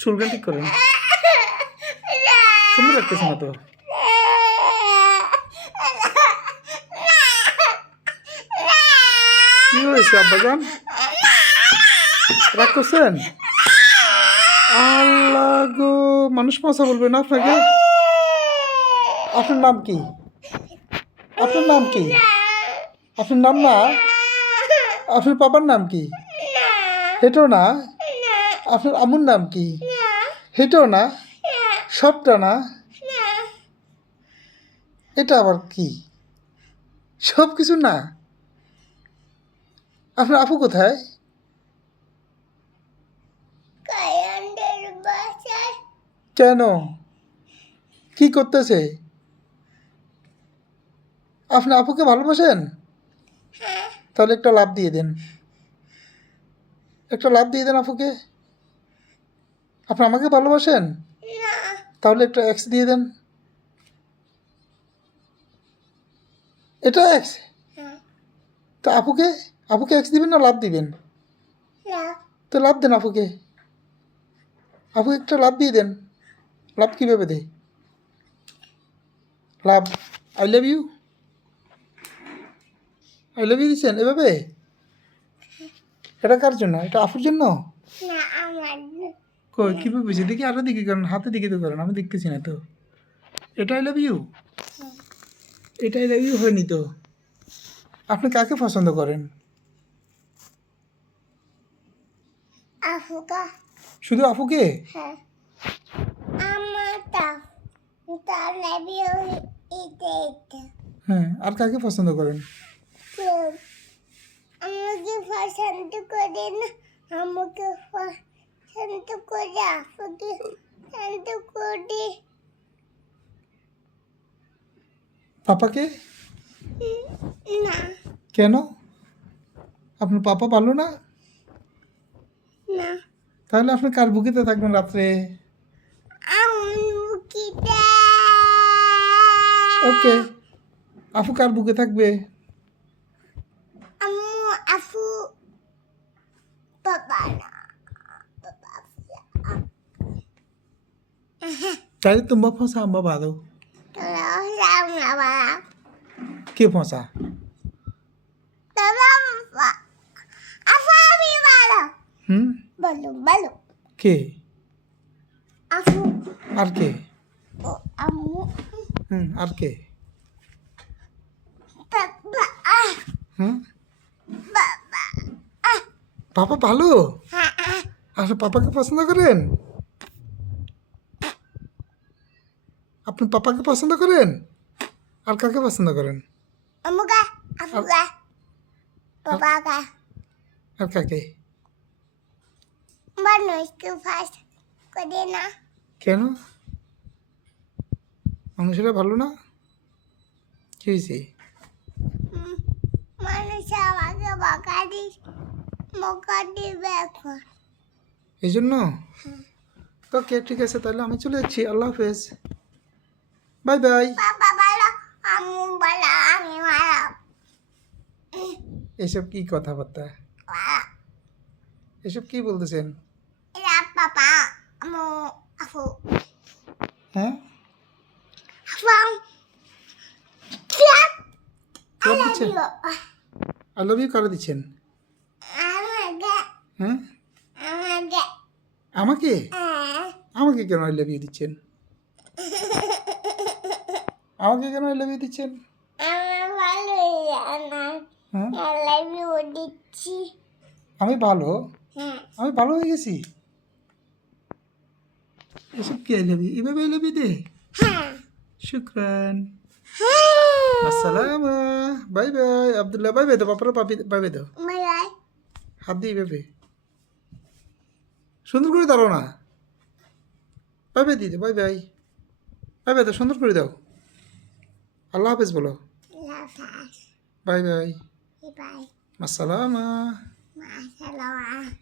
চুলটা ঠিক করেন, সুন্দর লাগতেছে না তো। কি হয়েছে আব্বাজান, রাগ করছেন? আল্লাহ গো, মানুষ মশা বলবে না আপনাকে? আপনার নাম কি? আপনার নাম কি? আপনার নাম না? আপনার বাবার নাম কি? হেঁটো না? আপনার আম্মুর নাম কি? হেঁটো না? সবটা না? এটা আবার কি? সব কিছু না? আপনার আপু কোথায়? কেন, কি করতেছে? আপনি আপুকে ভালোবাসেন? তাহলে একটা লাভ দিয়ে দেন, একটা লাভ দিয়ে দেন আপুকে। আপনি আমাকে ভালোবাসেন? তাহলে একটা এক্স দিয়ে দেন। এটা এক্স? তো আপুকে, আপুকে এক্স দিবেন না লাভ দিবেন? তো লাভ দেন আপুকে, আপুকে একটা লাভ দিয়ে দেন। লাভ কীভাবে দেয়? Love, I love you, I love you দিচ্ছেন এভাবে? এটা কার জন্য? এটা আপুর জন্য? কই কীভাবে বুঝি দেখি, আরও দিকে করেন, হাতে দিকে তো করেন, আমি দেখতেছি না তো। এটা আই লাভ ইউ? এটা আই লাভ ইউ হয়নি তো। আপনি কাকে পছন্দ করেন? শুধু আপুকে? হ্যাঁ, আর কাকে পছন্দ করেন? আমাকে পছন্দ করে না, আমাকে পছন্দ করে, আপুকে পছন্দ করে। পাপাকে? না কেন, আপনার পাপা ভালো না? না, তাহলে আপনি কার বুকেতে থাকবেন রাত্রে? আমুকিতে। ওকে, আপু কার বুকে থাকবে? আম্মু আফু বাবা না, বাবা তাহলে তুমি ফসা আম্বা বাদো। বাবা কে ফসা? বাবা আফু আমি বলো হুম, বলো বলো কে? আফু আর কে? ও আম্মু হুম, আর কে? বাবা হুম, বাবা পাপা ভালো? আপনি পাপাকে পছন্দ করেন? আপনি পাপাকে পছন্দ করেন? আর কাকে পছন্দ করেন? আমুকা আফুকা বাবাকা আর কাকে? মানুষকে ফার্স্ট করে না, কেন, মানুষেরা ভালো না? কি হয়েছে? মানুষ আমাকে বকা দিবে এখন। এই জন্য? ওকে ঠিক আছে, তাহলে আমি চলে যাচ্ছি। আল্লাহ হাফেজ, বাই বাই। বাবা বলো, আম্মু বলো, আমি বলো। এসব কি কথাবার্তা? এসব কি বলতেছেন? এরা বাবা আম্মু আফু হ্যাঁ, আফু কারা দিচ্ছেন? আই লাভ ইউ কারা দিচ্ছেন? আমাকে হ্যাঁ, আমাকে আমাকে? আমাকে কেন আই লাভ ইউ দিচ্ছেন? আমাকে কেন আই লাভ ইউ দিচ্ছেন? আমার ভালো না, হ্যাঁ, লাইভে দিচ্ছি। আমি ভালো? হ্যাঁ আমি ভালো হয়ে গেছি? এসব কি আই লাভ ইউ? এভাবে আই লাভ ইউ দে? হ্যাঁ শুক্রান, আসসালামা, bye bye. Abdullah bye bye দাও, পাপারা পাপি বাই বাই দাও, বাই হাত দিয়ে এভাবে সুন্দর করে দাঁড়ো না। বাই বাই দিদি, বাই বাই, বাই বাই দাও, সুন্দর করে দাও। আল্লাহ হাফেজ বলো, লাফাস বাই বাই, বাই আসসালামা। মাশাআল্লাহ।